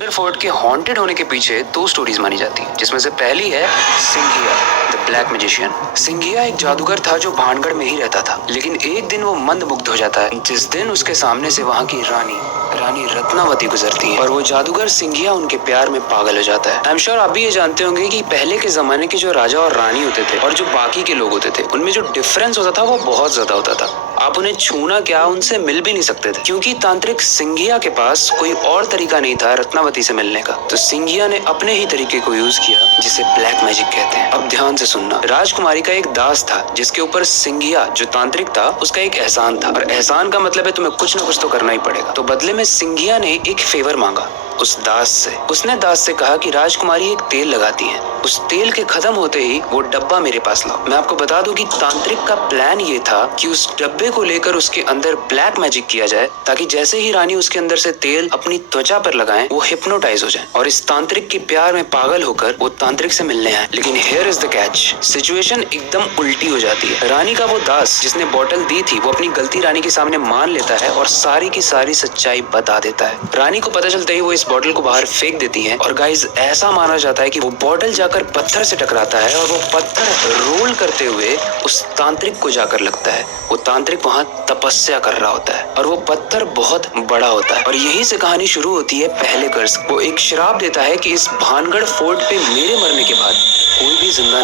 Fort के haunted होने के पीछे दो स्टोरीज मानी जाती हैं, जिसमें से पहली है Singhia the black magician. Singhia एक जादूगर था जो भानगढ़ में ही रहता था, लेकिन एक दिन वो मंदमुग्ध हो जाता है जिस दिन उसके सामने से वहाँ की रानी रत्नावती गुजरती है और वो जादूगर सिंघिया उनके प्यार में पागल हो जाता है। आई एम श्योर आप भी ये जानते होंगे कि पहले के जमाने के जो राजा और रानी होते थे और जो बाकी के लोग होते थे, उनमें जो डिफरेंस होता था वो बहुत ज्यादा होता था। आप उन्हें छूना क्या, उनसे मिल भी नहीं सकते थे, क्योंकि तांत्रिक सिंघिया के पास कोई और तरीका नहीं था रत्नावती से मिलने का। तो सिंघिया ने अपने ही तरीके को यूज किया, जिसे ब्लैक मैजिक कहते हैं। अब ध्यान से सुनना। राजकुमारी का एक दास था जिसके ऊपर सिंघिया जो तांत्रिक था उसका एक एहसान था, और एहसान का मतलब है तुम्हें कुछ न कुछ तो करना ही पड़ेगा। तो बदले में सिंघिया ने एक फेवर मांगा उस दास से। उसने दास से कहा कि राजकुमारी एक तेल लगाती है, उस तेल के खत्म होते ही वो डब्बा मेरे पास लाओ। मैं आपको बता दूं कि तांत्रिक का प्लान ये था कि उस डब्बे को लेकर उसके अंदर ब्लैक मैजिक किया जाए, ताकि जैसे ही रानी उसके अंदर से तेल अपनी त्वचा पर लगाएं, वो हिप्नोटाइज हो जाए और इस तांत्रिक के प्यार में पागल होकर वो तांत्रिक से मिलने आए। लेकिन here is the catch, situation एकदम उल्टी हो जाती है। रानी का वो दास जिसने बोतल दी थी वो अपनी गलती रानी के सामने मान लेता है और सारी की सारी सच्चाई बता देता है। रानी को पता चलता ही वो इस बोतल को बाहर फेंक देती है, और गाइस ऐसा माना जाता है कि वो बोतल जाकर पत्थर से टकराता है और वो पत्थर रोल करते हुए उस तांत्रिक को जाकर लगता है। वो तांत्रिक वहाँ तपस्या कर रहा होता है और वो पत्थर बहुत बड़ा होता है, और यहीं से कहानी शुरू होती है पहले कर्ज। वो एक श्राप देता है कि इस भानगढ़ फोर्ट पे मेरे मरने के बाद कोई भी जिंदा नहीं